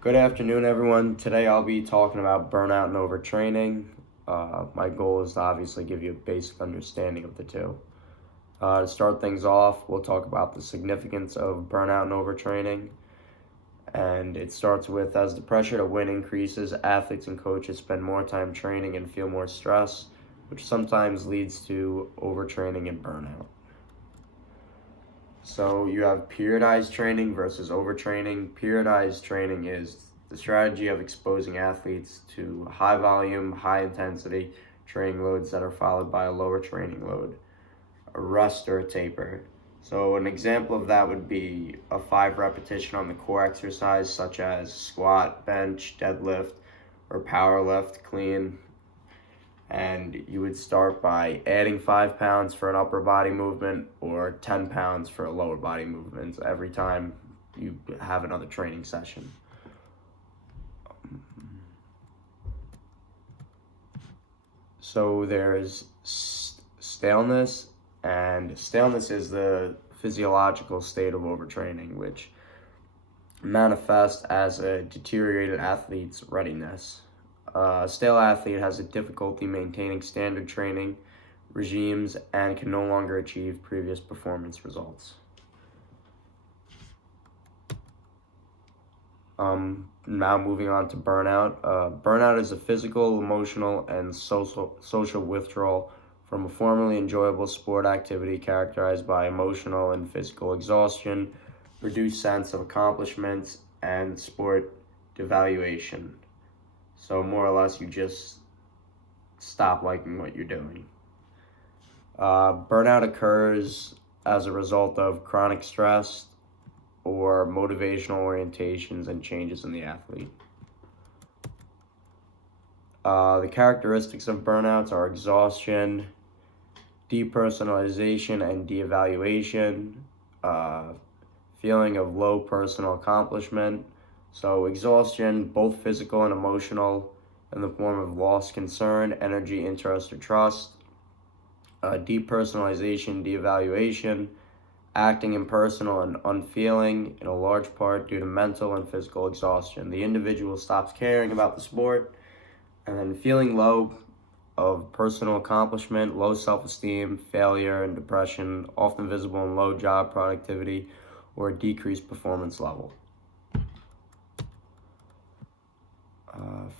Good afternoon, everyone. Today I'll be talking about burnout and overtraining. My goal is to obviously give you a basic understanding of the two. To start things off, we'll talk about the significance of burnout and overtraining. And it starts with as the pressure to win increases, athletes and coaches spend more time training and feel more stress, which sometimes leads to overtraining and burnout. So you have periodized training versus overtraining. Periodized training is the strategy of exposing athletes to high volume, high intensity training loads that are followed by a lower training load, a rest or a taper. So an example of that would be a 5 repetition on the core exercise such as squat, bench, deadlift, or power lift, clean, and you would start by adding 5 pounds for an upper body movement or 10 pounds for a lower body movement every time you have another training session. So there's staleness, and staleness is the physiological state of overtraining, which manifests as a deteriorated athlete's readiness. A stale athlete has a difficulty maintaining standard training regimes and can no longer achieve previous performance results. Now moving on to burnout. Burnout is a physical, emotional, and social withdrawal from a formerly enjoyable sport activity characterized by emotional and physical exhaustion, reduced sense of accomplishment, and sport devaluation. So more or less, you just stop liking what you're doing. Burnout occurs as a result of chronic stress or motivational orientations and changes in the athlete. The characteristics of burnouts are exhaustion, depersonalization and de-evaluation, feeling of low personal accomplishment. So exhaustion, both physical and emotional, in the form of lost concern, energy, interest, or trust. Depersonalization, de-evaluation, acting impersonal and unfeeling, in a large part due to mental and physical exhaustion. The individual stops caring about the sport, and then feeling low of personal accomplishment, low self-esteem, failure, and depression, often visible in low job productivity or decreased performance level.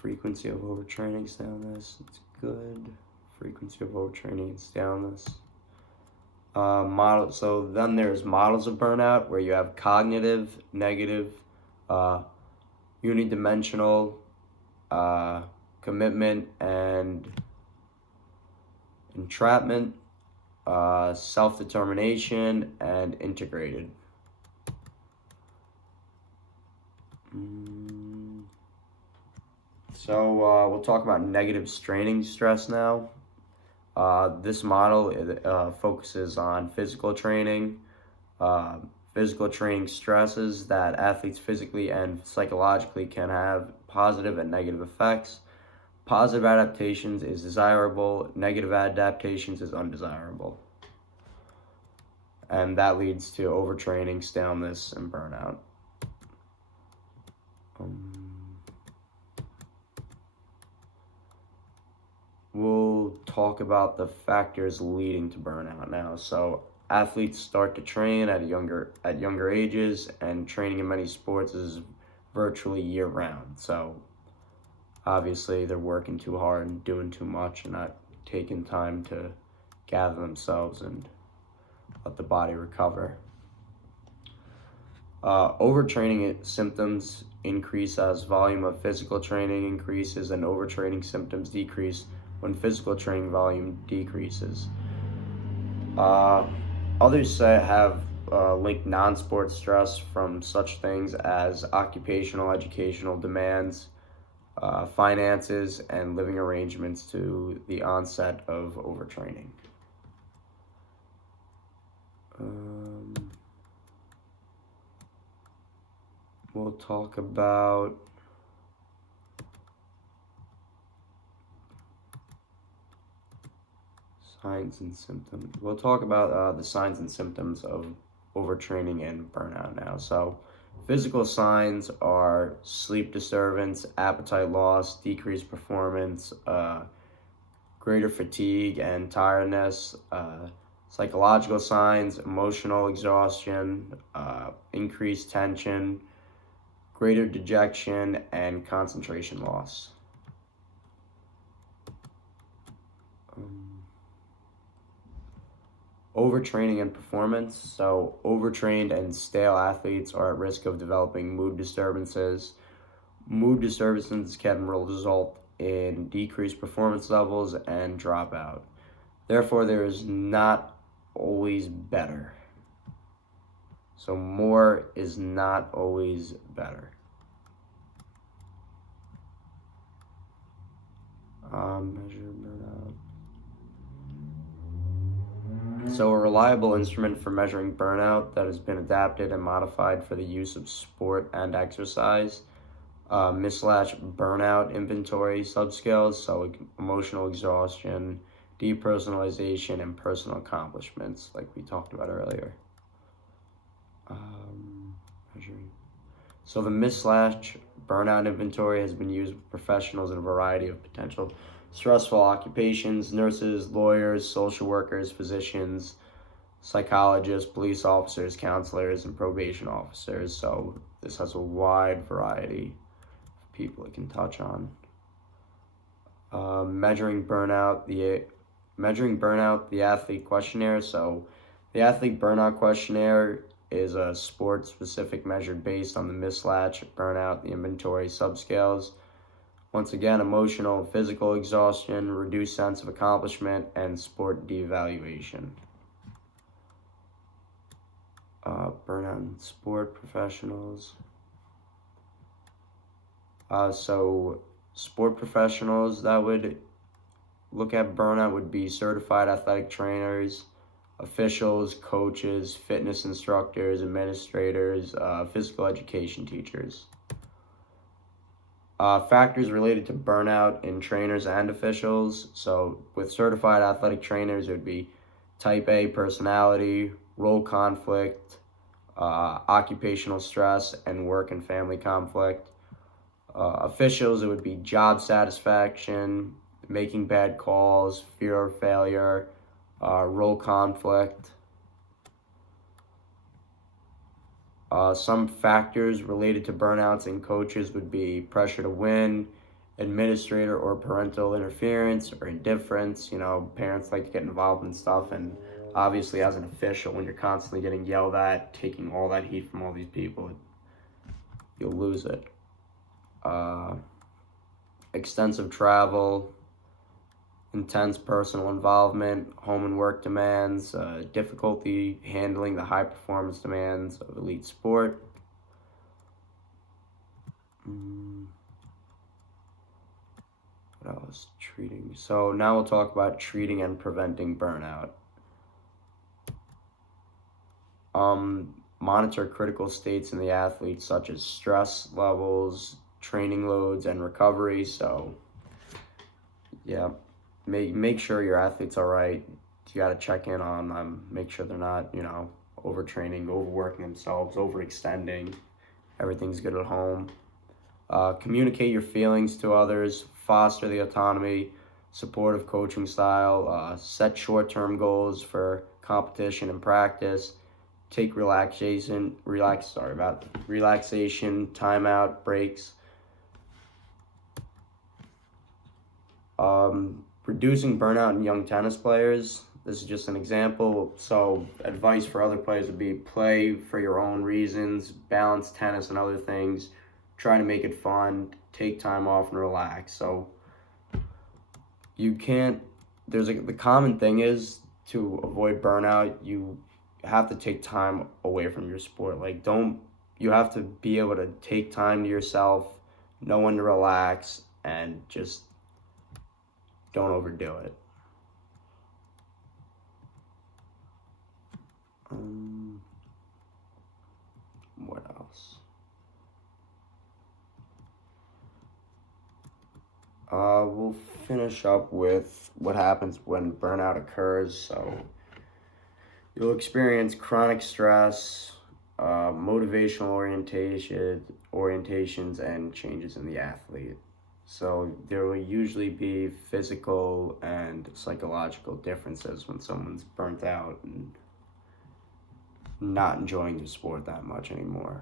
Frequency of overtraining, staleness, it's good. Frequency of overtraining and staleness. So then there's models of burnout where you have cognitive, negative, unidimensional, commitment and entrapment, self-determination, and integrated. So we'll talk about negative straining stress now. This model focuses on physical training. Physical training stresses that athletes physically and psychologically can have positive and negative effects. Positive adaptations is desirable, negative adaptations is undesirable. And that leads to overtraining, staleness, and burnout. We'll talk about the factors leading to burnout now. So athletes start to train at younger ages, and training in many sports is virtually year-round. So obviously they're working too hard and doing too much and not taking time to gather themselves and let the body recover. Overtraining symptoms increase as volume of physical training increases, and overtraining symptoms decrease when physical training volume decreases. Others have linked non-sport stress from such things as occupational, educational demands, finances, and living arrangements to the onset of overtraining. We'll talk about signs and symptoms. We'll talk about the signs and symptoms of overtraining and burnout now. So Physical signs are sleep disturbance, appetite loss, decreased performance, greater fatigue and tiredness. Psychological signs, emotional exhaustion, increased tension, greater dejection, and concentration loss. Overtraining and performance. So, overtrained and stale athletes are at risk of developing mood disturbances. Mood disturbances can result in decreased performance levels and dropout. Therefore, there is not always better. So, more is not always better. Measure burnout. So, a reliable instrument for measuring burnout that has been adapted and modified for the use of sport and exercise. Burnout inventory subscales, so emotional exhaustion, depersonalization, and personal accomplishments, like we talked about earlier. Measuring. So, the burnout inventory has been used with professionals in a variety of potential stressful occupations: nurses, lawyers, social workers, physicians, psychologists, police officers, counselors, and probation officers. So this has a wide variety of people it can touch on. Measuring burnout, the athlete questionnaire. So the athlete burnout questionnaire is a sport-specific measure based on the burnout, the inventory subscales. Once again, emotional and physical exhaustion, reduced sense of accomplishment, and sport devaluation. Burnout in sport professionals. So sport professionals that would look at burnout would be certified athletic trainers, officials, coaches, fitness instructors, administrators, physical education teachers. Factors related to burnout in trainers and officials. So with certified athletic trainers, it would be type A personality, role conflict, occupational stress, and work and family conflict. Officials, it would be job satisfaction, making bad calls, fear of failure, role conflict. Some factors related to burnouts in coaches would be pressure to win, administrator or parental interference or indifference. You know, parents like to get involved in stuff, and obviously as an official, when you're constantly getting yelled at, taking all that heat from all these people, you'll lose it. Extensive travel, intense personal involvement, home and work demands, difficulty handling the high performance demands of elite sport. What else? Treating. So now we'll talk about treating and preventing burnout. Monitor critical states in the athlete, such as stress levels, training loads, and recovery. So, yeah. Make sure your athlete's all right. You got to check in on them, make sure they're not, overtraining, overworking themselves, overextending. Everything's good at home. Communicate your feelings to others, foster the autonomy, supportive coaching style, set short-term goals for competition and practice, take relaxation, timeout, breaks. Reducing burnout in young tennis players. This is just an example. So advice for other players would be play for your own reasons, balance tennis and other things, try to make it fun, take time off and relax. So you can't, the common thing is to avoid burnout, you have to take time away from your sport. You have to be able to take time to yourself, know when to relax, and just don't overdo it. What else? We'll finish up with what happens when burnout occurs. So you'll experience chronic stress, motivational orientations and changes in the athlete. So there will usually be physical and psychological differences when someone's burnt out and not enjoying the sport that much anymore.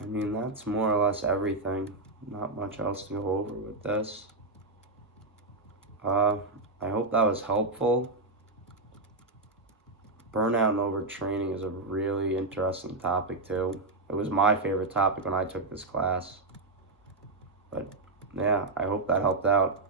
I mean, that's more or less everything. Not much else to go over with this. I hope that was helpful. Burnout and overtraining is a really interesting topic too. It was my favorite topic when I took this class. But yeah, I hope that helped out.